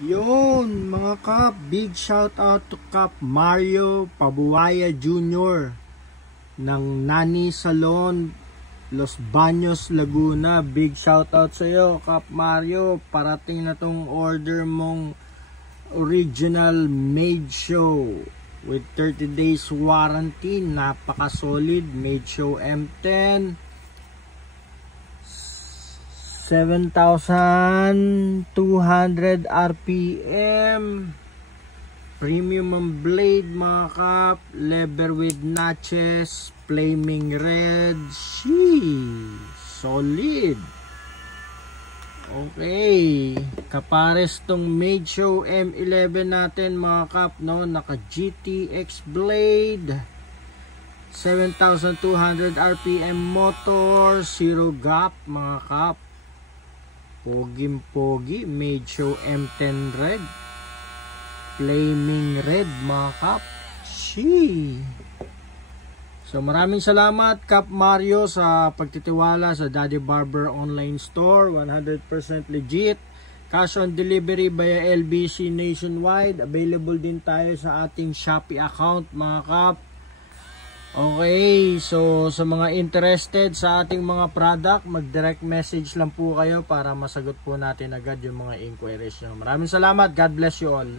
Yun mga kap, big shout out to Kap Mario Pabuaya Jr. ng Nani Salon, Los Baños, Laguna. Big shout out sa iyo Kap Mario. Parating na tong order mong original made show with 30 days warranty. Napaka solid made show M10, 7,200 RPM, premium ang blade mga kap, leather with notches, flaming red. Solid. Okay, kapares tong made show M11 natin mga kap, no? Naka GTX blade, 7,200 RPM motor, zero gap mga kap. Poging pogi, made show M10 red, flaming red mga kap. So maraming salamat Kap Mario sa pagtitiwala sa Daddy Barber Online Store. 100% legit, cash on delivery via LBC nationwide. Available din tayo sa ating Shopee account mga kap. Okay, so sa mga interested sa ating mga product, mag-direct message lang po kayo para masagot po natin agad yung mga inquiries nyo. Maraming salamat. God bless you all.